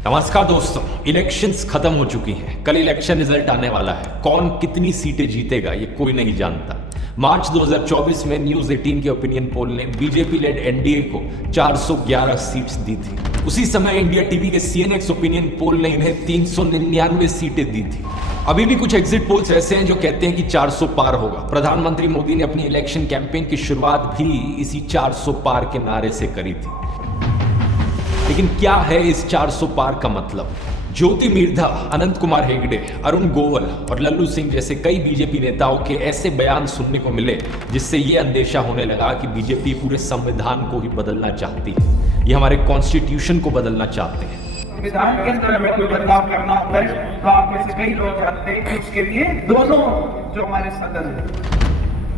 नमस्कार दोस्तों, इलेक्शंस खत्म हो चुकी हैं। कल इलेक्शन रिजल्ट आने वाला है। कौन कितनी सीटें जीतेगा ये कोई नहीं जानता। मार्च 2024 में न्यूज 18 के ओपिनियन पोल ने बीजेपी लेड एनडीए को 411 सीट्स दी थी। उसी समय इंडिया टीवी के सीएनएक्स ओपिनियन पोल ने इन्हें 399 सीटें दी थी। अभी भी कुछ एग्जिट पोल्स ऐसे हैं जो कहते हैं कि 400 पार होगा। प्रधानमंत्री मोदी ने अपनी इलेक्शन कैंपेन की शुरुआत भी इसी 400 पार के नारे से करी थी। लेकिन क्या है इस 400 पार का मतलब? ज्योति मिर्धा, अनंत कुमार हेगड़े, अरुण गोयल और लल्लू सिंह जैसे कई बीजेपी नेताओं के ऐसे बयान सुनने को मिले जिससे ये अंदेशा होने लगा कि बीजेपी पूरे संविधान को ही बदलना चाहती है। ये हमारे कॉन्स्टिट्यूशन को बदलना चाहते हैं। संविधान के अंदर हमें कोई बदलाव करना होता है तो आप में से कई लोग जानते हैं कि उसके लिए दोनों जो हमारे सदन है,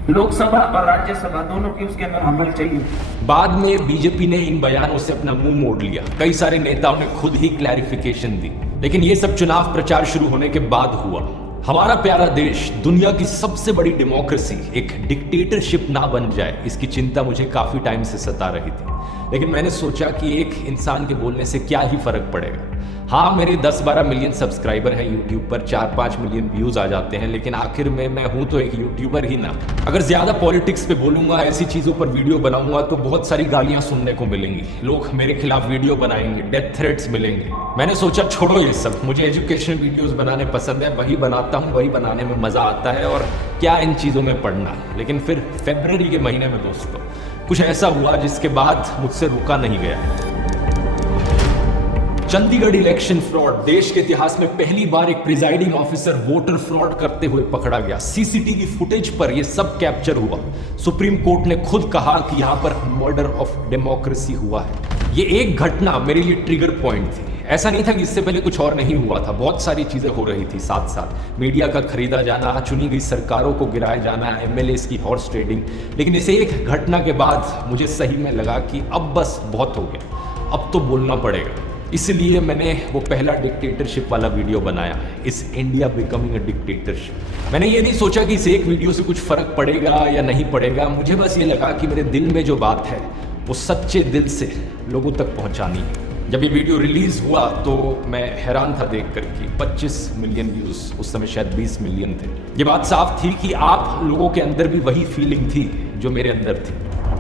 लोकसभा और राज्यसभा, दोनों की उसके अंदर अमल चाहिए। बाद में बीजेपी ने इन बयानों से अपना मुंह मोड़ लिया। कई सारे नेताओं ने खुद ही क्लैरिफिकेशन दी। लेकिन ये सब चुनाव प्रचार शुरू होने के बाद हुआ। हमारा प्यारा देश, दुनिया की सबसे बड़ी डेमोक्रेसी, एक डिक्टेटरशिप ना बन जाए, इसकी चिंता मुझे काफी टाइम से सता रही थी। लेकिन मैंने सोचा कि एक इंसान के बोलने से क्या ही फर्क पड़ेगा। हाँ, मेरे 10-12 मिलियन सब्सक्राइबर हैं यूट्यूब पर, 4-5 मिलियन व्यूज आ जाते हैं, लेकिन आखिर में मैं हूं तो एक यूट्यूबर ही ना। अगर ज्यादा पॉलिटिक्स पे बोलूंगा, ऐसी चीजों पर वीडियो बनाऊंगा तो बहुत सारी गालियां सुनने को मिलेंगी। लोग मेरे खिलाफ वीडियो बनाएंगे, डेथ थ्रेट्स मिलेंगे। मैंने सोचा छोड़ो ये सब, मुझे एजुकेशनल वीडियोस बनाने पसंद है, वही बनाता हूँ, वही बनाने में मजा आता है, और क्या इन चीजों में पढ़ना। लेकिन फिर फरवरी के महीने में दोस्तों कुछ ऐसा हुआ जिसके बाद मुझसे रुका नहीं गया। Chandigarh election fraud. देश के इतिहास में पहली बार एक प्रिजाइडिंग ऑफिसर वोटर फ्रॉड करते हुए पकड़ा गया। सीसीटीवी फुटेज पर यह सब कैप्चर हुआ। सुप्रीम कोर्ट ने खुद कहा कि यहां पर मर्डर ऑफ डेमोक्रेसी हुआ है। ये एक घटना मेरे लिए ट्रिगर पॉइंट थी। ऐसा नहीं था कि इससे पहले कुछ और नहीं हुआ था, बहुत सारी चीजें हो रही थी साथ साथ। मीडिया का खरीदा जाना, चुनी गई सरकारों को गिराया जाना, एमएलएस की हॉर्स ट्रेडिंग। लेकिन इस एक घटना के बाद मुझे सही में लगा कि अब बस बहुत हो गया, अब तो बोलना पड़ेगा। इसलिए मैंने वो पहला डिक्टेटरशिप वाला वीडियो बनाया, इस इंडिया बिकमिंग अ डिक्टेटरशिप। मैंने ये नहीं सोचा कि इस एक वीडियो से कुछ फर्क पड़ेगा या नहीं पड़ेगा। मुझे बस ये लगा कि मेरे दिल में जो बात है वो सच्चे दिल से लोगों तक पहुंचानी है। जब ये वीडियो रिलीज हुआ तो मैं हैरान था देखकर कि 25 मिलियन व्यूज, उस समय शायद 20 मिलियन थे। ये बात साफ थी कि आप लोगों के अंदर भी वही फीलिंग थी जो मेरे अंदर थी।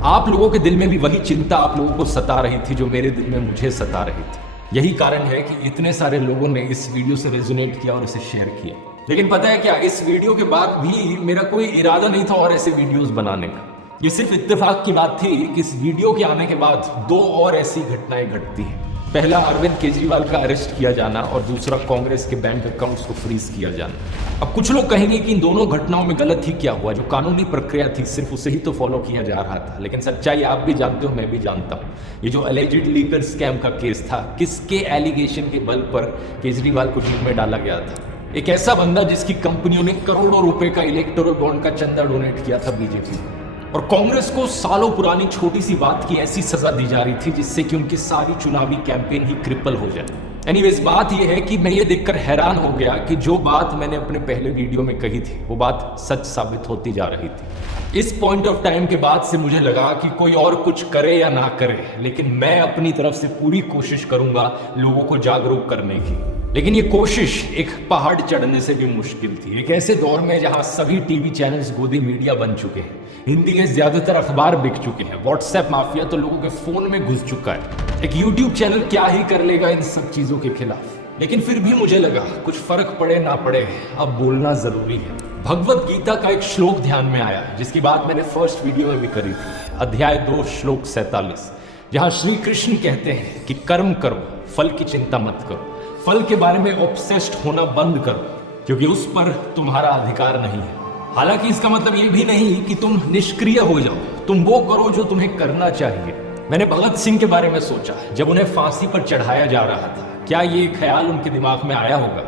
आप लोगों के दिल में भी वही चिंता आप लोगों को सता रही थी जो मेरे दिल में मुझे सता रही थी। यही कारण है कि इतने सारे लोगों ने इस वीडियो से रेजोनेट किया और इसे शेयर किया। लेकिन पता है क्या, इस वीडियो के बाद भी मेरा कोई इरादा नहीं था और ऐसे वीडियोस बनाने का। ये सिर्फ इत्तेफाक की बात थी कि इस वीडियो के आने के बाद दो और ऐसी घटनाएं घटती हैं। पहला, अरविंद केजरीवाल का अरेस्ट किया जाना, और दूसरा, कांग्रेस के बैंक अकाउंट्स को फ्रीज किया जाना। अब कुछ लोग कहेंगे कि इन दोनों घटनाओं में गलत ही क्या हुआ, जो कानूनी प्रक्रिया थी सिर्फ उसे ही तो फॉलो किया जा रहा था। लेकिन सच्चाई आप भी जानते हो, मैं भी जानता हूँ। ये जो अलेजिड लीकर स्कैम का केस था, किसके एलिगेशन के बल पर केजरीवाल को जेल में डाला गया था? एक ऐसा बंदा जिसकी कंपनियों ने करोड़ों रुपए का इलेक्टोरल बॉन्ड का चंदा डोनेट किया था बीजेपी को। और कांग्रेस को सालों पुरानी छोटी सी बात की ऐसी सजा दी जा रही थी जिससे कि उनकी सारी चुनावी कैंपेन ही क्रिपल हो जाए। एनीवेज, बात यह है कि मैं ये देखकर हैरान हो गया कि जो बात मैंने अपने पहले वीडियो में कही थी वो बात सच साबित होती जा रही थी। इस पॉइंट ऑफ टाइम के बाद से मुझे लगा कि कोई और कुछ करे या ना करे, लेकिन मैं अपनी तरफ से पूरी कोशिश करूंगा लोगों को जागरूक करने की। लेकिन ये कोशिश एक पहाड़ चढ़ने से भी मुश्किल थी। एक ऐसे दौर में जहां सभी टीवी चैनल्स गोदी मीडिया बन चुके हैं, हिंदी के ज्यादातर अखबार बिक चुके हैं, व्हाट्सएप माफिया तो लोगों के फोन में घुस चुका है। एक यूट्यूब चैनल क्या ही कर लेगा इन सब चीजों के खिलाफ। लेकिन फिर भी मुझे लगा कुछ फर्क पड़े ना पड़े, अब बोलना जरूरी है। भगवत गीता का एक श्लोक ध्यान में आया जिसकी बात मैंने फर्स्ट वीडियो में भी करी थी, अध्याय 2 श्लोक 47, जहां श्री कृष्ण कहते हैं कि कर्म करो, फल की चिंता मत करो। फल के बारे में ऑब्सेस्ड होना बंद करो, क्योंकि उस पर तुम्हारा अधिकार नहीं है। हालांकि इसका मतलब ये भी नहीं कि तुम निष्क्रिय हो जाओ, तुम वो करो जो तुम्हें करना चाहिए। मैंने भगत सिंह के बारे में सोचा जब उन्हें फांसी पर चढ़ाया जा रहा था। क्या ये ख्याल उनके दिमाग में आया होगा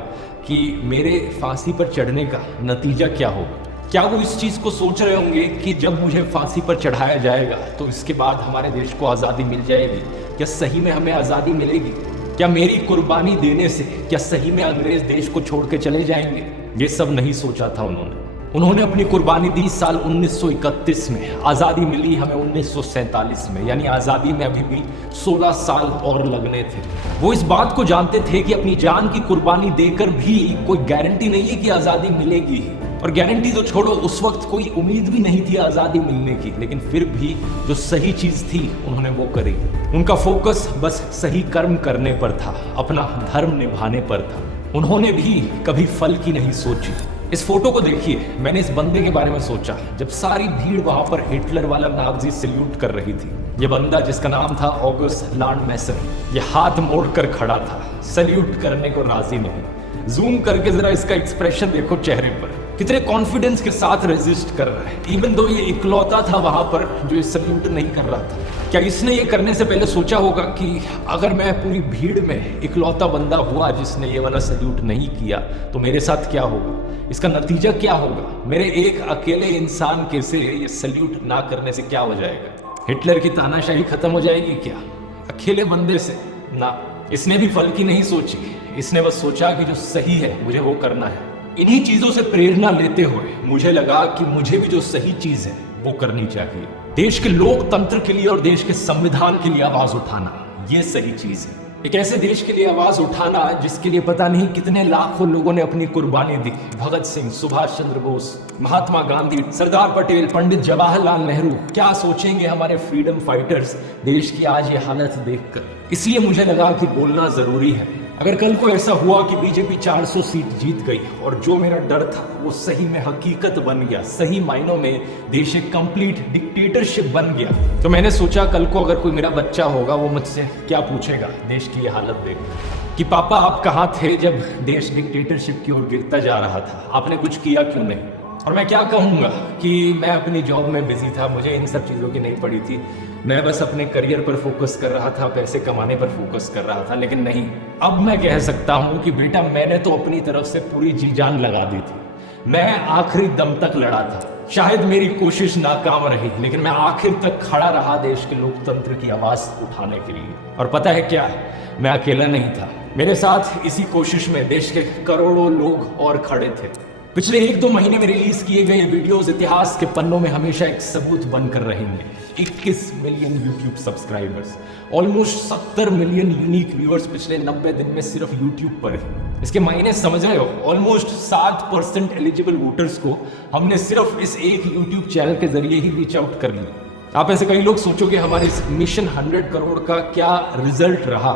कि मेरे फांसी पर चढ़ने का नतीजा क्या होगा? क्या वो इस चीज को सोच रहे होंगे कि जब मुझे फांसी पर चढ़ाया जाएगा तो इसके बाद हमारे देश को आजादी मिल जाएगी? क्या सही में हमें आजादी मिलेगी? क्या मेरी कुर्बानी देने से क्या सही में अंग्रेज देश को छोड़ के चले जाएंगे? ये सब नहीं सोचा था उन्होंने। उन्होंने अपनी कुर्बानी दी साल 1931 में, आज़ादी मिली हमें 1947 में, यानी आज़ादी में अभी भी 16 साल और लगने थे। वो इस बात को जानते थे कि अपनी जान की कुर्बानी देकर भी कोई गारंटी नहीं है कि आज़ादी मिलेगी, और गारंटी तो छोड़ो, उस वक्त कोई उम्मीद भी नहीं थी आज़ादी मिलने की, लेकिन फिर भी जो सही चीज़ थी उन्होंने वो करी। उनका फोकस बस सही कर्म करने पर था, अपना धर्म निभाने पर था। उन्होंने भी कभी फल की नहीं सोची। इस फोटो को देखिए, मैंने इस बंदे के बारे में सोचा जब सारी भीड़ वहां पर हिटलर वाला नाज़ी सल्यूट कर रही थी। ये बंदा जिसका नाम था ऑगस्ट लांडमैसर, ये हाथ मोड़कर खड़ा था, सल्यूट करने को राजी नहीं। जूम करके जरा इसका एक्सप्रेशन देखो चेहरे पर, कितने कॉन्फिडेंस के साथ रेजिस्ट कर रहा है, इवन दो ये इकलौता था वहां पर जो ये सल्यूट नहीं कर रहा था। क्या इसने ये करने से पहले सोचा होगा कि अगर मैं पूरी भीड़ में इकलौता बंदा हुआ जिसने ये वाला सल्यूट नहीं किया तो मेरे साथ क्या होगा, इसका नतीजा क्या होगा, मेरे एक अकेले इंसान के से ये सल्यूट ना करने से क्या हो जाएगा, हिटलर की तानाशाही खत्म हो जाएगी क्या अकेले बंदे से? ना, इसने भी फल की नहीं सोची, इसने बस सोचा कि जो सही है मुझे वो करना है। इन्हीं चीजों से प्रेरणा लेते हुए मुझे लगा कि मुझे भी जो सही चीज है वो करनी चाहिए। देश के लोकतंत्र के लिए और देश के संविधान के लिए आवाज उठाना, ये सही चीज है। एक ऐसे देश के लिए आवाज उठाना जिसके लिए पता नहीं कितने लाखों लोगों ने अपनी कुर्बानी दी। भगत सिंह, सुभाष चंद्र बोस, महात्मा गांधी, सरदार पटेल, पंडित जवाहरलाल नेहरू, क्या सोचेंगे हमारे फ्रीडम फाइटर्स देश की आज ये हालत देखकर। इसलिए मुझे लगा कि बोलना जरूरी है। अगर कल को ऐसा हुआ कि बीजेपी 400 सीट जीत गई और जो मेरा डर था वो सही में हकीकत बन गया, सही मायनों में देश एक कंप्लीट डिक्टेटरशिप बन गया, तो मैंने सोचा कल को अगर कोई मेरा बच्चा होगा वो मुझसे क्या पूछेगा देश की ये हालत देख कि पापा आप कहाँ थे जब देश डिक्टेटरशिप की ओर गिरता जा रहा था, आपने कुछ किया क्यों नहीं? और मैं क्या कहूँगा कि मैं अपनी जॉब में बिजी था, मुझे इन सब चीज़ों की नहीं पड़ी थी, मैं बस अपने करियर पर फोकस कर रहा था, पैसे कमाने पर फोकस कर रहा था। लेकिन नहीं, अब मैं कह सकता हूँ कि बेटा मैंने तो अपनी तरफ से पूरी जी जान लगा दी थी, मैं आखिरी दम तक लड़ा था। शायद मेरी कोशिश नाकाम रही लेकिन मैं आखिर तक खड़ा रहा देश के लोकतंत्र की आवाज उठाने के लिए। और पता है क्या, मैं अकेला नहीं था, मेरे साथ इसी कोशिश में देश के करोड़ों लोग और खड़े थे। पिछले 1-2 महीने में रिलीज किए गए वीडियोस इतिहास के पन्नों में हमेशा एक सबूत बनकर रहेंगे। 21 million YouTube subscribers, almost 70 million unique viewers पिछले 90 दिन में सिर्फ यूट्यूब पर ही। इसके मायने समझ रहे हो, ऑलमोस्ट 7% एलिजिबल वोटर्स को हमने सिर्फ इस एक यूट्यूब चैनल के जरिए ही रीच आउट कर लिया। आप ऐसे कई लोग सोचोगे हमारे इस मिशन 100 करोड़ का क्या रिजल्ट रहा।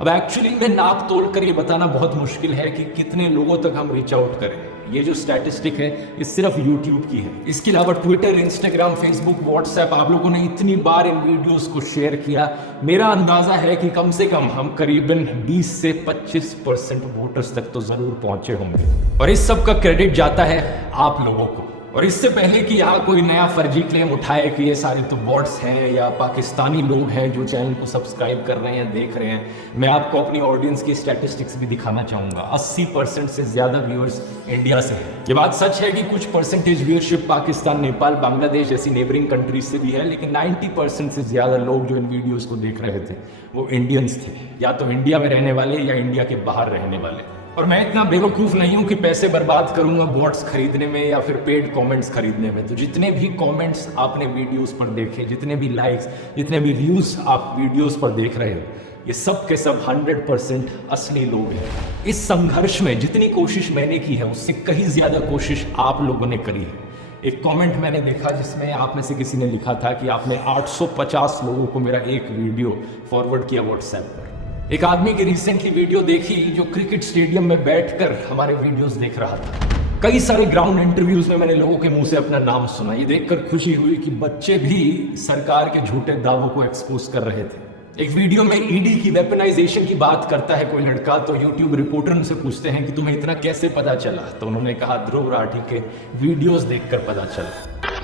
अब एक्चुअली में नाप तोल कर ये बताना बहुत मुश्किल है कि कितने लोगों तक हम रीच आउट करें। ये जो स्टैटिस्टिक है ये सिर्फ YouTube की है। इसके अलावा ट्विटर, इंस्टाग्राम, फेसबुक, व्हाट्सएप आप लोगों ने इतनी बार इन वीडियोस को शेयर किया, मेरा अंदाजा है कि कम से कम हम करीबन 20 से 25% वोटर्स तक तो जरूर पहुंचे होंगे। और इस सब का क्रेडिट जाता है आप लोगों को। और इससे पहले कि यहाँ कोई नया फर्जी क्लेम उठाए कि ये सारे तो बॉट्स हैं या पाकिस्तानी लोग हैं जो चैनल को सब्सक्राइब कर रहे हैं, देख रहे हैं, मैं आपको अपनी ऑडियंस की स्टैटिस्टिक्स भी दिखाना चाहूँगा। 80% से ज़्यादा व्यूअर्स इंडिया से हैं। ये बात सच है कि कुछ परसेंटेज व्यूअरशिप पाकिस्तान, नेपाल, बांग्लादेश जैसी नेबरिंग कंट्रीज से भी है, लेकिन 90% से ज़्यादा लोग जो इन वीडियोज़ को देख रहे थे वो इंडियंस थे, या तो इंडिया में रहने वाले या इंडिया के बाहर रहने वाले। और मैं इतना बेवकूफ़ नहीं हूं कि पैसे बर्बाद करूंगा बॉट्स खरीदने में या फिर पेड कमेंट्स खरीदने में। तो जितने भी कमेंट्स आपने वीडियोस पर देखे, जितने भी लाइक्स, जितने भी व्यूज आप वीडियोस पर देख रहे हो, ये सब के सब 100% असली लोग हैं। इस संघर्ष में जितनी कोशिश मैंने की है उससे कहीं ज्यादा कोशिश आप लोगों ने करी है। एक कमेंट मैंने देखा जिसमें आप में से किसी ने लिखा था कि आपने 850 लोगों को मेरा एक वीडियो फॉरवर्ड किया व्हाट्सएप पर। एक आदमी की रिसेंटली वीडियो देखी जो क्रिकेट स्टेडियम में बैठकर हमारे वीडियोस देख रहा था। कई सारे ग्राउंड इंटरव्यूज में मैंने लोगों के मुंह से अपना नाम सुना। ये देखकर खुशी हुई कि बच्चे भी सरकार के झूठे दावों को एक्सपोज कर रहे थे। एक वीडियो में ईडी की वेपनाइजेशन की बात करता है कोई लड़का, तो यूट्यूब रिपोर्टर उनसे पूछते हैं कि तुम्हें इतना कैसे पता चला, तो उन्होंने कहा ध्रुव राठी के वीडियोस देखकर पता चला।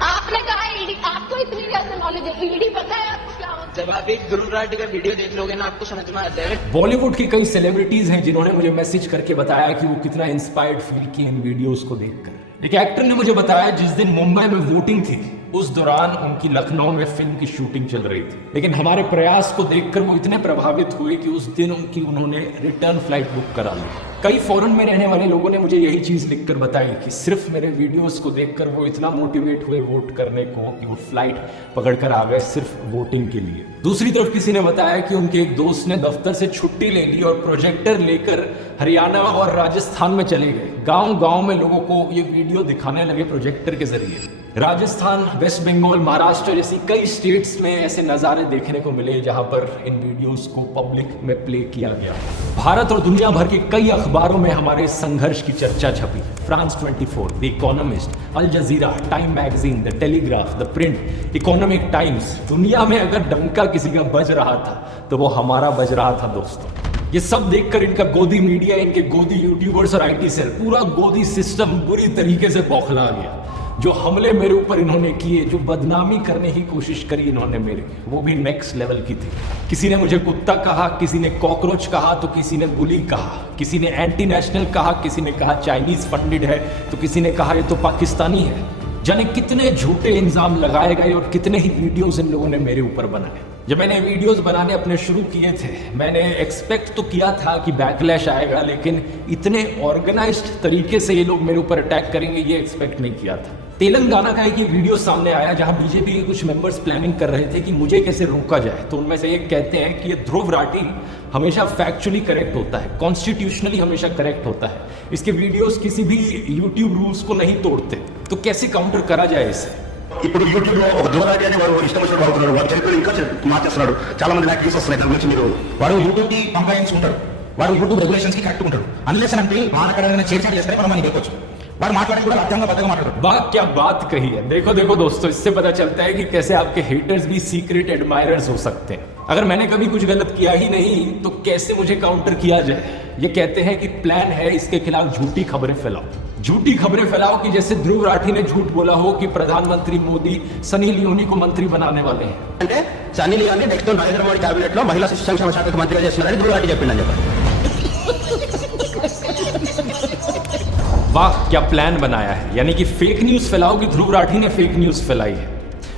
आपने कहा ईडी, आपको इतनी कैसे नॉलेज है, ईडी पता है आपको क्या होता है? जब आप एक ध्रुव राठी का वीडियो देख लोगे ना आपको समझ में आ जाएगा। बॉलीवुड की कई सेलिब्रिटीज हैं जिन्होंने मुझे मैसेज करके बताया कि वो कितना इंस्पायर्ड फील किए इन वीडियोस को देखकर। एक एक्टर ने मुझे बताया जिस दिन मुंबई में वोटिंग थी उस दौरान उनकी लखनऊ में फिल्म की शूटिंग चल रही थी। लेकिन हमारे प्रयास को देखकर वो इतने प्रभावित हुए कि उस दिन उन्होंने रिटर्न फ्लाइट बुक करा ली। कई फॉरेन में रहने वाले लोगों ने मुझे यही चीज लिखकर बताई कि सिर्फ मेरे वीडियोस को देखकर वो इतना मोटिवेट हुए वोट करने को कि वो फ्लाइट पकड़कर आ गए सिर्फ वोटिंग के लिए। दूसरी तरफ किसी ने बताया कि उनके एक दोस्त ने दफ्तर से छुट्टी ले ली और प्रोजेक्टर लेकर हरियाणा और राजस्थान में चले गए। गांव-गांव में लोगों को ये वीडियो दिखाने लगे प्रोजेक्टर के जरिए। राजस्थान, वेस्ट बंगाल, महाराष्ट्र जैसी कई स्टेट्स में ऐसे नज़ारे देखने को मिले जहां पर इन वीडियोस को पब्लिक में प्ले किया गया। भारत और दुनिया भर के कई अखबारों में हमारे संघर्ष की चर्चा छपी। France 24, the Economist, Al Jazeera, Time magazine, the Telegraph, the Print, Economic Times. दुनिया में अगर डंका किसी का बज रहा था तो वो हमारा बज रहा था दोस्तों। ये सब देखकर इनका गोदी मीडिया, इनके गोदी यूट्यूबर्स और आईटी सेल, पूरा गोदी सिस्टम बुरी तरीके से बौखला गया। जो हमले मेरे ऊपर इन्होंने किए, जो बदनामी करने की कोशिश करी इन्होंने मेरी, वो भी नेक्स्ट लेवल की थी। किसी ने मुझे कुत्ता कहा, किसी ने कॉकरोच कहा, तो किसी ने बुली कहा, किसी ने एंटी नेशनल कहा, किसी ने कहा चाइनीज फंडेड है, तो किसी ने कहा ये तो पाकिस्तानी है। जाने कितने झूठे इल्जाम लगाए गए और कितने ही वीडियोस इन लोगों ने मेरे ऊपर बनाए। जब मैंने वीडियोस बनाने अपने शुरू किए थे, मैंने एक्सपेक्ट तो किया था कि बैकलैश आएगा, लेकिन इतने ऑर्गेनाइज्ड तरीके से ये लोग मेरे ऊपर अटैक करेंगे ये एक्सपेक्ट नहीं किया था। तेलंगाना का एक वीडियो सामने आया जहां बीजेपी के कुछ मेंबर्स प्लानिंग कर रहे थे कि मुझे कैसे रोका जाए। तो उनमें से एक कहते हैं कि ये ध्रुव राठी हमेशा फैक्चुअली करेक्ट होता है, कॉन्स्टिट्यूशनली हमेशा करेक्ट होता है, इसके वीडियोस किसी भी यूट्यूब रूल्स को नहीं तोड़ते। तो कैसे काउंटर करा जाए इसे? ఇప్పుడు యూట్యూబ్ లో ఒక ధ్రువరాటి అని వాడు ఇష్టం వచ్చినట్టు వాడుతున్నాడు. వాడు చరిత్రలు ఇంకా మార్చేస్తున్నాడు. చాలా మంది నాకు కేసు వస్తున్నాయి దాని గురించి. మీరు వాడు యూట్యూబ్ కి కంప్లైంట్స్ ఉంటాడు, వాడు యూట్యూబ్ రెగ్యులేషన్స్ కి కరెక్ట్ ఉంటాడు. అన్లెస్ అంటే మానకడమైన చేర్చాడు చేస్తే మనం మనకి देखొచ్చు. వాడు మాట్లాడేది కూడా రాజ్యాంగబద్ధంగా మాట్లాడతాడు. वाह क्या बात कही है। देखो दोस्तों, इससे पता चलता है कि कैसे आपके हेटर्स भी सीक्रेट एडमायरर्स हो सकते हैं। अगर मैंने कभी कुछ गलत किया ही नहीं तो कैसे मुझे काउंटर किया जाए? ये कहते हैं कि प्लान है इसके खिलाफ झूठी खबरें फैलाओ, झूठी खबरें फैलाओ कि जैसे ध्रुव राठी ने झूठ बोला हो कि प्रधानमंत्री मोदी सनी लियोनी को मंत्री बनाने वाले हैं। అంటే సన్నీ లియోని నెక్స్ట్ నరేంద్ర మోడీ క్యాబినెట్ లో మహిళా శిశు సంక్షేమ శాఖకు మంత్రిగా చేస్తున్నారని ధ్రువరాటి చెప్పిందని చెప్పారు. वाह क्या प्लान बनाया है। यानी कि फेक न्यूज फैलाओ कि ध्रुव राठी ने फेक न्यूज फैलाई है।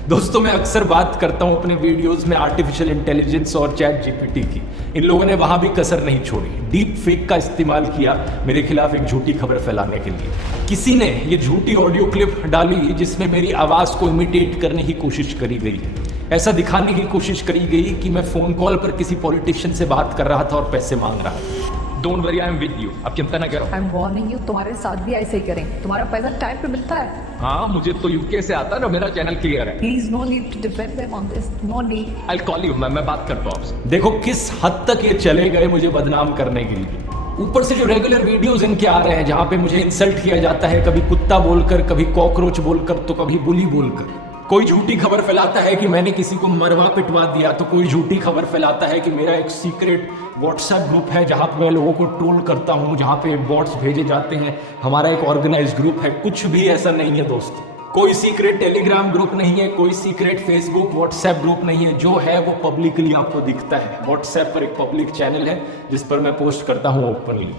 दोस्तों, मैं अक्सर बात करता हूं अपने वीडियोस में आर्टिफिशियल इंटेलिजेंस और चैट जीपीटी की। इन लोगों ने वहां भी कसर नहीं छोड़ी, डीप फेक का इस्तेमाल किया मेरे खिलाफ एक झूठी खबर फैलाने के लिए। किसी ने ये झूठी ऑडियो क्लिप डाली जिसमें मेरी आवाज को इमिटेट करने की कोशिश करी गई है। ऐसा दिखाने की कोशिश करी गई कि मैं फोन कॉल पर किसी पॉलिटिशियन से बात कर रहा था और पैसे मांग रहा था। Don't worry, I am with you. अब चिंता ना करो। आई एम वार्निंग यू, तुम्हारे साथ भी ऐसे ही करें। तुम्हारा पैसा टाइम पे मिलता है। हाँ, मुझे तो यूके से आता ना, मेरा चैनल क्लियर है। Please no need to depend them on this, no need. I call you, मैं बात करता हूँ आपसे। देखो किस हद तक ये चले गए मुझे बदनाम करने के लिए। ऊपर से जो रेगुलर वीडियोस इनके आ रहे हैं जहां पे मुझे इंसल्ट किया जाता है, कभी कुत्ता बोलकर, कभी कॉकरोच बोलकर, तो कभी बुली बोलकर। कोई झूठी खबर फैलाता है कि मैंने किसी को मरवा पिटवा दिया, तो कोई झूठी खबर फैलाता है कि मेरा एक सीक्रेट व्हाट्सएप ग्रुप है जहां पे मैं लोगों को ट्रोल करता हूं, जहां पे बॉट्स भेजे जाते हैं। हमारा एक ऑर्गेनाइज्ड ग्रुप है। कुछ भी ऐसा नहीं है दोस्तों। कोई सीक्रेट टेलीग्राम ग्रुप नहीं है, कोई सीक्रेट फेसबुक व्हाट्सएप ग्रुप नहीं है। जो है वो पब्लिकली आपको दिखता है। व्हाट्सएप पर एक पब्लिक चैनल है जिस पर मैं पोस्ट करता हूँ ओपनली।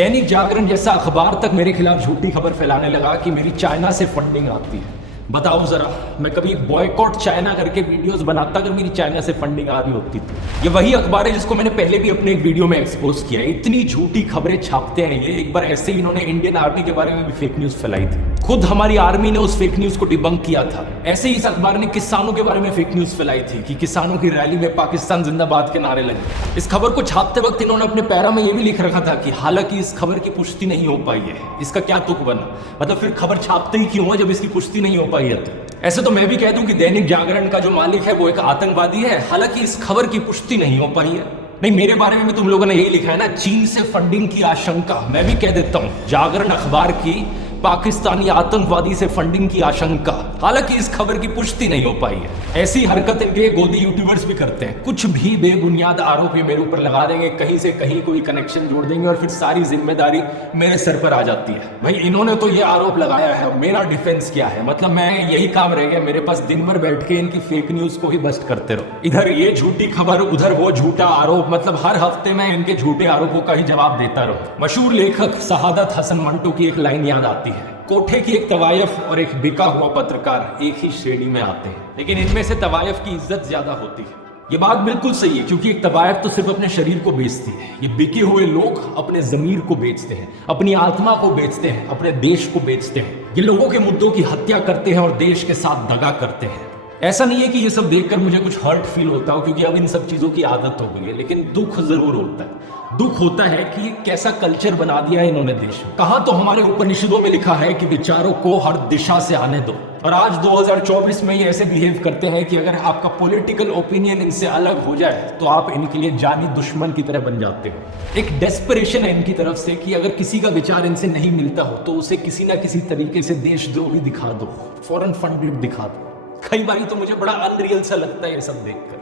दैनिक जागरण जैसा अखबार तक मेरे खिलाफ झूठी खबर फैलाने लगा कि मेरी चाइना से फंडिंग आती है। बताओ जरा, मैं कभी बॉयकॉट चाइना करके वीडियोस बनाता अगर मेरी चाइना से फंडिंग आ रही होती तो। ये वही अखबार है जिसको मैंने पहले भी अपने एक वीडियो में एक्सपोज किया है। इतनी झूठी खबरें छापते हैं ये। एक बार ऐसे ही इन्होंने इंडियन आर्मी के बारे में भी फेक न्यूज फैलाई थी। खुद हमारी आर्मी ने उस फेक न्यूज को डिबंक किया था। ऐसे ही इस अखबार ने किसानों के बारे में फेक न्यूज फैलाई थी कि किसानों की रैली में पाकिस्तान जिंदाबाद के नारे लगे। इस खबर को छापते वक्त इन्होंने अपने पैरा में ये भी लिख रखा था कि हालांकि इस खबर की पुष्टि नहीं हो पाई है। इसका क्या तुक बना? मतलब फिर खबर छापते ही क्यों है जब इसकी पुष्टि नहीं हो पाई है? तो ऐसे तो मैं भी कह दूं कि दैनिक जागरण का जो मालिक है वो एक आतंकवादी है, हालांकि इस खबर की पुष्टि नहीं हो पाई है। नहीं, मेरे बारे में भी तुम लोगों ने यही लिखा है ना, चीन से फंडिंग की आशंका। मैं भी कह देता हूं, जागरण अखबार की पाकिस्तानी आतंकवादी से फंडिंग की आशंका, हालांकि इस खबर की पुष्टि नहीं हो पाई है। ऐसी हरकत इनके गोदी यूट्यूबर्स भी करते हैं। कुछ भी बेबुनियाद आरोप ये मेरे ऊपर लगा देंगे, कहीं से कहीं कोई कनेक्शन जोड़ देंगे और फिर सारी जिम्मेदारी मेरे सर पर आ जाती है। भाई इन्होंने तो ये आरोप लगाया है, मेरा डिफेंस क्या है? मतलब मैं यही काम रह गया मेरे पास, दिन भर बैठ के इनकी फेक न्यूज को ही बस्ट करते रहो। इधर ये झूठी खबर, उधर वो झूठा आरोप। मतलब हर हफ्ते मैं इनके झूठे आरोपों का ही जवाब देता रहूं। मशहूर लेखक शहादत हसन मंटो की एक लाइन याद आती है, कोठे की एक तवायफ और एक बिका हुआ पत्रकार एक ही श्रेणी में आते हैं, लेकिन इनमें से तवायफ की इज्जत ज्यादा होती है। ये बात बिल्कुल सही है, क्योंकि एक तवायफ तो सिर्फ अपने शरीर को बेचती है, ये बिके हुए लोग अपने जमीर को बेचते हैं, अपनी आत्मा को बेचते हैं, अपने देश को बेचते हैं। ये लोगों के मुद्दों की हत्या करते हैं और देश के साथ दगा करते हैं। ऐसा नहीं है कि ये सब देखकर मुझे कुछ हर्ट फील होता हो, क्योंकि अब इन सब चीजों की आदत हो गई है, लेकिन दुख जरूर होता है। दुख होता है कि ये कैसा कल्चर बना दिया है इन्होंने देश में। कहां तो हमारे उपनिषदों में लिखा है कि विचारों को हर दिशा से आने दो, और आज 2024 में ये ऐसे बिहेव करते हैं कि अगर आपका पॉलिटिकल ओपिनियन इनसे अलग हो जाए तो आप इनके लिए जानी दुश्मन की तरह बन जाते हो। एक डेस्परेशन है इनकी तरफ से कि अगर किसी का विचार इनसे नहीं मिलता हो तो उसे किसी ना किसी तरीके से देशद्रोही दिखा दो, फॉरेन फंडेड दिखा दो। कई बार तो मुझे बड़ा अनरियल सा लगता है ये सब देखकर।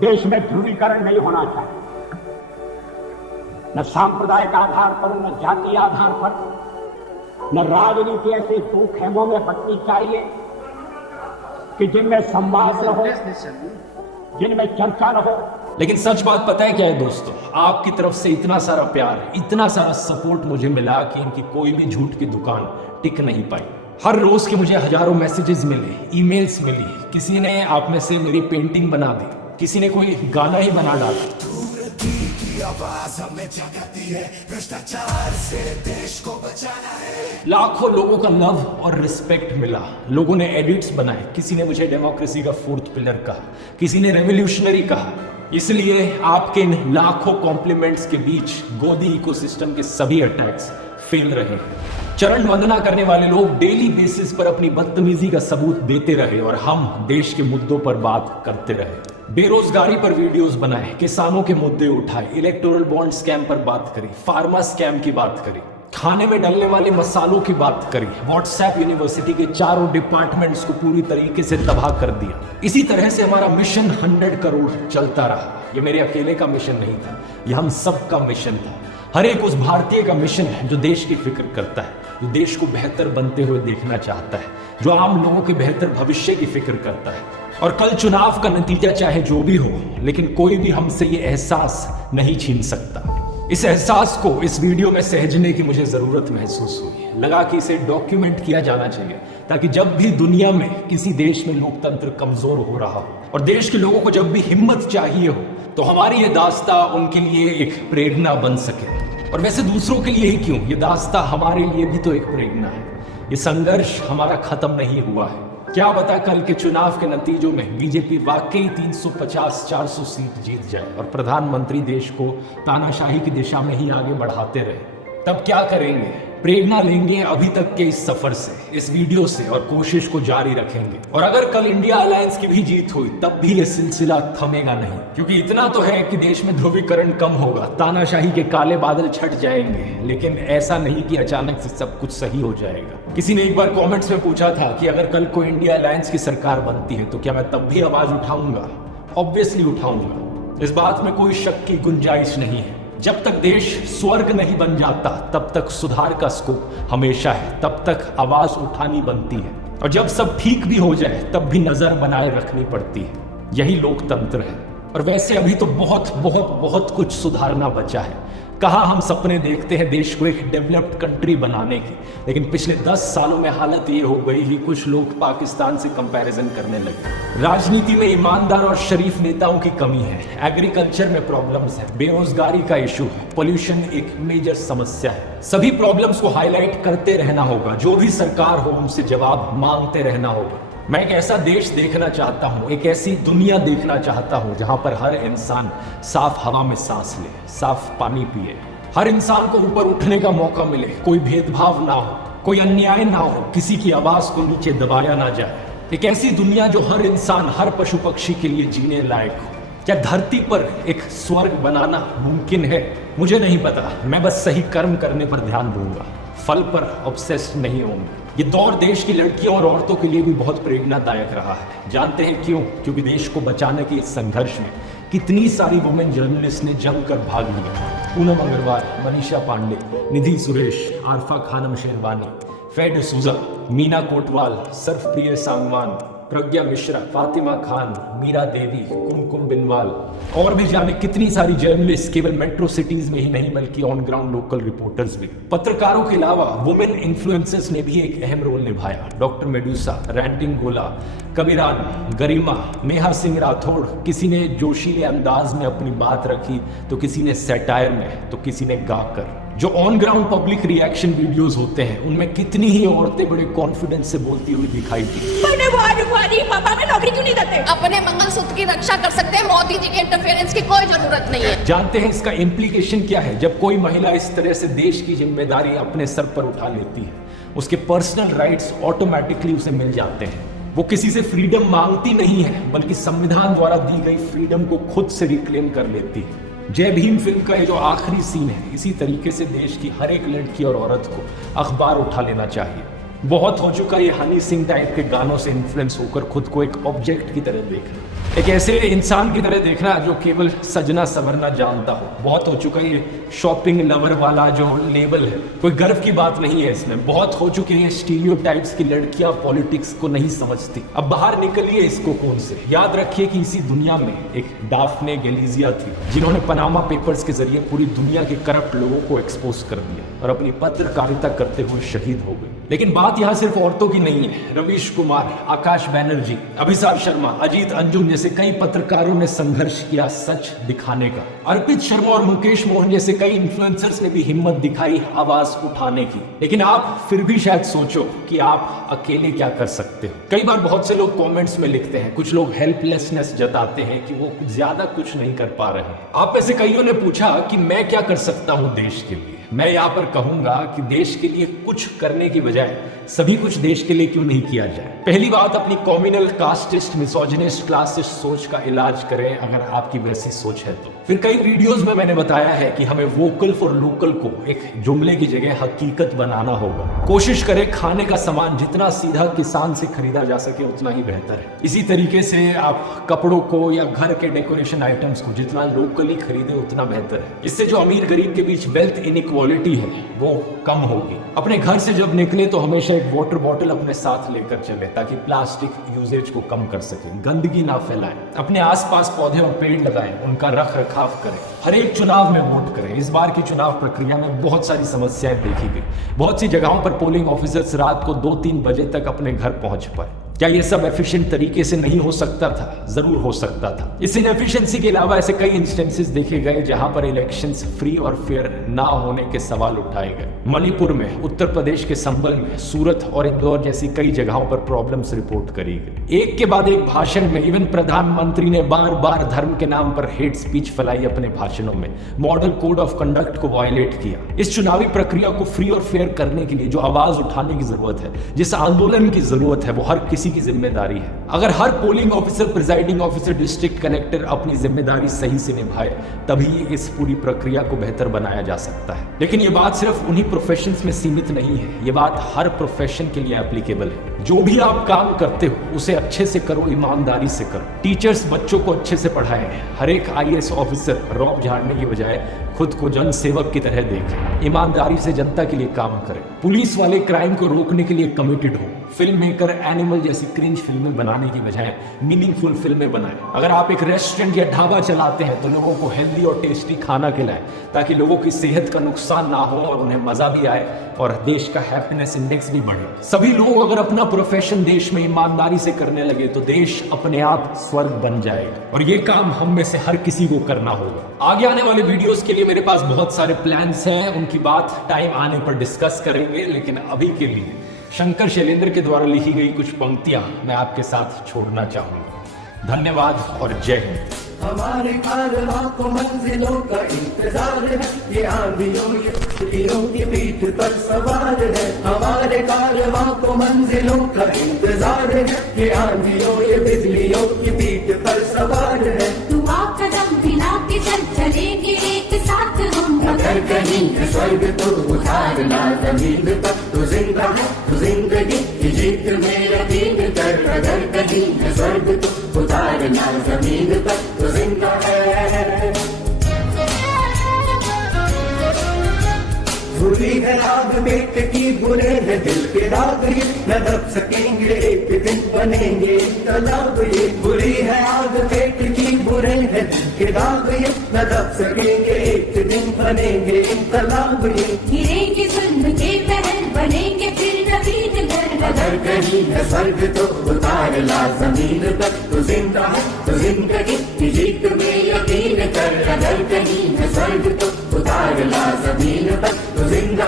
देश में ध्रुवीकरण नहीं होना चाहिए, न सांप्रदायिक आधार पर, न जातीय आधार पर, न राजनीति ऐसे दो खेमों में बंटनी चाहिए कि जिनमें संवाद न हो, जिनमें चर्चा न हो। लेकिन सच बात पता है क्या है दोस्तों, आपकी तरफ से इतना सारा प्यार, इतना सारा सपोर्ट मुझे मिला कि इनकी कोई भी झूठ की दुकान टिक नहीं पाई। हर रोज के मुझे हजारों मैसेजेस मिले, ईमेल्स मिली, किसी ने आप में से मेरी पेंटिंग बना दी, किसी ने कोई गाना ही बना डाला। लाखों लोगों का लव और रिस्पेक्ट मिला, लोगों ने एडिट्स बनाए, किसी ने मुझे डेमोक्रेसी का फोर्थ पिलर कहा, किसी ने रेवोल्यूशनरी कहा। इसलिए आपके इन लाखों कॉम्प्लीमेंट्स के बीच गोदी इकोसिस्टम के सभी अटैक्स फेल रहे हैं। चरण वंदना करने वाले लोग डेली बेसिस पर अपनी बदतमीजी का सबूत देते रहे और हम देश के मुद्दों पर बात करते रहे। बेरोजगारी पर वीडियोस बनाए, किसानों के मुद्दे उठाए, इलेक्टोरल बॉन्ड स्कैम पर बात करी, फार्मा स्कैम की बात करी, खाने में डलने वाले मसालों की बात करी, व्हाट्सएप यूनिवर्सिटी के चारों डिपार्टमेंट्स को पूरी तरीके से तबाह कर दिया। इसी तरह से हमारा मिशन 100 करोड़ चलता रहा। ये मेरे अकेले का मिशन नहीं था, ये हम सबका मिशन था। हर एक उस भारतीय का मिशन है जो देश की फिक्र करता है, जो देश को बेहतर बनते हुए देखना चाहता है, जो आम लोगों के बेहतर भविष्य की फिक्र करता है। और कल चुनाव का नतीजा चाहे जो भी हो, लेकिन कोई भी हमसे ये एहसास नहीं छीन सकता। इस एहसास को इस वीडियो में सहेजने की मुझे जरूरत महसूस हुई। लगा कि इसे डॉक्यूमेंट किया जाना चाहिए, ताकि जब भी दुनिया में किसी देश में लोकतंत्र कमजोर हो रहा हो और देश के लोगों को जब भी हिम्मत चाहिए हो, तो हमारी ये दास्ता उनके लिए एक प्रेरणा बन सके। और वैसे दूसरों के लिए ही क्यों, ये दास्ता हमारे लिए भी तो एक प्रेरणा है। ये संघर्ष हमारा खत्म नहीं हुआ है। क्या पता कल के चुनाव के नतीजों में बीजेपी वाकई 350-400 सीट जीत जाए और प्रधानमंत्री देश को तानाशाही की दिशा में ही आगे बढ़ाते रहे। तब क्या करेंगे? प्रेरणा लेंगे अभी तक के इस सफर से, इस वीडियो से, और कोशिश को जारी रखेंगे। और अगर कल इंडिया अलायंस की भी जीत हुई तब भी ये सिलसिला थमेगा नहीं, क्योंकि इतना तो है कि देश में ध्रुवीकरण कम होगा, तानाशाही के काले बादल छट जाएंगे, लेकिन ऐसा नहीं कि अचानक से सब कुछ सही हो जाएगा। किसी ने एक बार कमेंट्स में पूछा था कि अगर कल को इंडिया अलायंस की सरकार बनती है तो क्या मैं तब भी आवाज उठाऊंगा? ऑब्वियसली उठाऊंगा, इस बात में कोई शक की गुंजाइश नहीं है। जब तक देश स्वर्ग नहीं बन जाता तब तक सुधार का स्कोप हमेशा है, तब तक आवाज उठानी बनती है, और जब सब ठीक भी हो जाए तब भी नजर बनाए रखनी पड़ती है। यही लोकतंत्र है। और वैसे अभी तो बहुत बहुत बहुत कुछ सुधारना बचा है। कहाँ हम सपने देखते हैं देश को एक डेवलप्ड कंट्री बनाने की, लेकिन पिछले 10 सालों में हालत ये हो गई कि कुछ लोग पाकिस्तान से कंपैरिजन करने लगे। राजनीति में ईमानदार और शरीफ नेताओं की कमी है, एग्रीकल्चर में प्रॉब्लम्स है, बेरोजगारी का इशू है, पोल्यूशन एक मेजर समस्या है। सभी प्रॉब्लम्स को हाईलाइट करते रहना होगा, जो भी सरकार हो उनसे जवाब मांगते रहना होगा। मैं एक ऐसा देश देखना चाहता हूँ, एक ऐसी दुनिया देखना चाहता हूँ जहाँ पर हर इंसान साफ हवा में सांस ले, साफ पानी पिए, हर इंसान को ऊपर उठने का मौका मिले, कोई भेदभाव ना हो, कोई अन्याय ना हो, किसी की आवाज को नीचे दबाया ना जाए। एक ऐसी दुनिया जो हर इंसान, हर पशु पक्षी के लिए जीने लायक हो। क्या धरती पर एक स्वर्ग बनाना मुमकिन है? मुझे नहीं पता, मैं बस सही कर्म करने पर ध्यान दूंगा, फल पर ऑब्सेस्ड नहीं होंगे। ये दौर देश की लड़कियों और औरतों के लिए भी बहुत प्रेरणादायक रहा है। जानते हैं क्यों? क्योंकि देश को बचाने के इस संघर्ष में कितनी सारी वुमेन जर्नलिस्ट ने जमकर भाग लिया। पूनम अग्रवाल, मनीषा पांडे, निधि सुरेश, आरफा खानम शेरवानी, फेड सूजा, मीना कोटवाल, सर्फप्रिय सांगवान, प्रज्ञा मिश्रा, फातिमा खान, मीरा देवी, कुमकुम बिनवाल और भी जाने कितनी सारी जर्नलिस्ट केवल मेट्रो सिटीज में ही नहीं बल्कि ऑन ग्राउंड लोकल रिपोर्टर्स भी। पत्रकारों के अलावा वुमेन इन्फ्लुएंसर्स ने भी एक अहम रोल निभाया। डॉक्टर मेडुसा, रैंटिंग गोला, कबीरान, गरिमा, नेहा सिंह राठौड़, किसी ने जोशीले अंदाज में अपनी बात रखी तो किसी ने सैटायर में तो किसी ने गाकर। जो on ground public reaction videos होते हैं उनमें कितनी ही औरतें बड़े कॉन्फिडेंस से बोलती हुई दिखाई दी। पापा में नौकरी क्यों नहीं देते? अपने मंगलसूत्र की रक्षा कर सकते हैं, मोदी जी के इंटरफेरेंस की कोई जरूरत नहीं है। जानते हैं इसका इम्प्लीकेशन क्या है? जब कोई महिला इस तरह से देश की जिम्मेदारी अपने सर पर उठा लेती है, उसके पर्सनल राइट्स ऑटोमेटिकली उसे मिल जाते हैं। वो किसी से फ्रीडम मांगती नहीं है बल्कि संविधान द्वारा दी गई फ्रीडम को खुद से रिक्लेम कर लेती है। जय भीम फिल्म का ये जो आखिरी सीन है, इसी तरीके से देश की हर एक लड़की और औरत को अखबार उठा लेना चाहिए। बहुत हो चुका ये हनी सिंह टाइप के गानों से इन्फ्लुएंस होकर खुद को एक ऑब्जेक्ट की तरह देखना, एक ऐसे इंसान की तरह देखना जो केवल सजना संवरना जानता हो। बहुत हो चुका ये शॉपिंग लवर वाला जो लेबल है, कोई गर्व की बात नहीं है इसमें। बहुत हो चुके हैं स्टीरियोटाइप्स की लड़कियां पॉलिटिक्स को नहीं समझती। अब बाहर निकलिए इस कोकोन से। याद रखिए कि इसी दुनिया में एक डाफने गैलिजिया थी जिन्होंने पनामा पेपर्स के जरिए पूरी दुनिया के करप्ट लोगों को एक्सपोज कर दिया और अपनी पत्रकारिता करते हुए शहीद हो गई। लेकिन बात यहाँ सिर्फ औरतों की नहीं है। रवीश कुमार, आकाश बैनर्जी, अभिषेक शर्मा, अजीत अंजुम जैसे कई पत्रकारों ने संघर्ष किया सच दिखाने का। अर्पित शर्मा और मुकेश मोहन जैसे कई इन्फ्लुएंसर्स ने भी हिम्मत दिखाई आवाज उठाने की। लेकिन आप फिर भी शायद सोचो कि आप अकेले क्या कर सकते हो। कई बार बहुत से लोग कमेंट्स में लिखते हैं, कुछ लोग हेल्पलेसनेस जताते हैं कि वो ज्यादा कुछ नहीं कर पा रहे हैं। आप में से कईयों ने पूछा कि मैं क्या कर सकता हूं देश के लिए। मैं यहाँ पर कहूंगा कि देश के लिए कुछ करने की बजाय सभी कुछ देश के लिए क्यों नहीं किया जाए। पहली बात, अपनी कॉम्युनल, कास्टिस्ट, मिसोजिनिस्ट, क्लासिस्ट सोच का इलाज करें अगर आपकी वैसी सोच है तो। फिर कई वीडियोस में मैंने बताया है कि हमें वोकल फॉर लोकल को एक जुमले की जगह हकीकत बनाना होगा। कोशिश करें खाने का सामान जितना सीधा किसान से खरीदा जा सके उतना ही बेहतर है। इसी तरीके से आप कपड़ों को या घर के डेकोरेशन आइटम्स को जितना लोकली खरीदे उतना बेहतर है। इससे जो अमीर गरीब के बीच वेल्थ इनइक्वालिटी है वो कम होगी। अपने घर से जब निकले तो हमेशा एक वाटर बॉटल अपने साथ लेकर चले ताकि प्लास्टिक यूजेज को कम कर सके। गंदगी ना फैलाएं। अपने आसपास पौधे और पेड़ लगाएं, उनका रख रखाव करें। हर एक चुनाव में वोट करें। इस बार की चुनाव प्रक्रिया में बहुत सारी समस्याएं देखी गई। बहुत सी जगहों पर पोलिंग ऑफिसर्स रात को 2-3 बजे तक अपने घर पहुंच पाए। क्या ये सब एफिशिएंट तरीके से नहीं हो सकता था? जरूर हो सकता था। इस इनएफिशिएंसी के अलावा ऐसे कई इंस्टेंसेस देखे गए जहां पर इलेक्शंस फ्री और फेयर ना होने के सवाल उठाए गए। मणिपुर में, उत्तर प्रदेश के संबल में, सूरत और इंदौर जैसी कई जगहों पर प्रॉब्लम्स रिपोर्ट करी गई। एक के बाद एक भाषण में इवन प्रधानमंत्री ने बार बार धर्म के नाम पर हेट स्पीच फैलाई अपने भाषणों में। मॉडल कोड ऑफ कंडक्ट को वायलेट किया। इस चुनावी प्रक्रिया को फ्री और फेयर करने के लिए जो आवाज उठाने की जरूरत है, जिस आंदोलन की जरूरत है, वो हर किसी की जिम्मेदारी है। अगर हर polling officer, presiding officer, district collector अपनी जिम्मेदारी सही से निभाए तभी इस पूरी प्रक्रिया को बेहतर बनाया जा सकता है। लेकिन ये बात सिर्फ उन्हीं प्रोफेशंस में सीमित नहीं है, ये बात हर प्रोफेशन के लिए एप्लीकेबल है। जो भी आप काम करते हो उसे अच्छे से करो, ईमानदारी से करो। टीचर्स बच्चों को अच्छे से पढ़ाएं। हर एक IAS ऑफिसर रौब झाड़ने की बजाय खुद को जन सेवक की तरह देखें। ईमानदारी से जनता के लिए काम करें। पुलिस वाले क्राइम को रोकने के लिए कमिटेड हो। फिल्म मेकर एनिमल जैसी क्रिंज फिल्में बनाने की बजाय मीनिंगफुल फिल्में बनाएं। अगर आप एक रेस्टोरेंट या ढाबा चलाते हैं तो लोगों को हेल्दी और टेस्टी खाना खिलाएं ताकि लोगों की सेहत का नुकसान ना हो और उन्हें मजा भी आए और देश का हैप्पीनेस इंडेक्स भी बढ़े। सभी लोग अगर अपना प्रोफेशन देश में ईमानदारी से करने लगे तो देश अपने आप स्वर्ग बन जाएगा और ये काम हम में से हर किसी को करना होगा। आगे आने वाले वीडियोस के लिए मेरे पास बहुत सारे प्लान्स हैं, उनकी बात टाइम आने पर डिस्कस करेंगे। लेकिन अभी के लिए शंकर शैलेंद्र के द्वारा लिखी गई कुछ पंक्तियां मैं आपके साथ छोड़ना चाहूंगा। धन्यवाद और जय हिंद। हमारे कारवां को मंजिलों का इंतजार है, ये आंधियों ये बिजलियों की पीठ पर सवार है। हमारे कारवां को मंजिलों का इंतजार है, ये आंधियों ये बिजलियों की पीठ पर सवार है। तू आप कदम मिला के चल चलेंगे एक साथ हम। अगर कहीं है स्वर्ग तो उतारना जमीन पर, तू जिंदा है तू जिंदगी की जीत में यकीन कर। अगर कहीं है स्वर्ग तो उतारना जमीन पर, तू जिंदा है बुरी है आग पेट की, बुरे है दिल के दाग ये, न दब सकेंगे एक दिन बनेंगे इनकलाब ये। बुरी है आग पेट की, बुरे है दिल के दाग ये, न दब सकेंगे एक दिन बनेंगे इनकलाब ये। गिरेंगे जुल्म के महल, बनेंगे फिर नवीन घर। अगर कहीं है स्वर्ग तो उतार ला जमीन तक, तो जिंदा है तो जिंदगी की जीत में यकीन कर। अगर कहीं है स्वर्ग तो उतार ला जमीन तक, तो जिंदा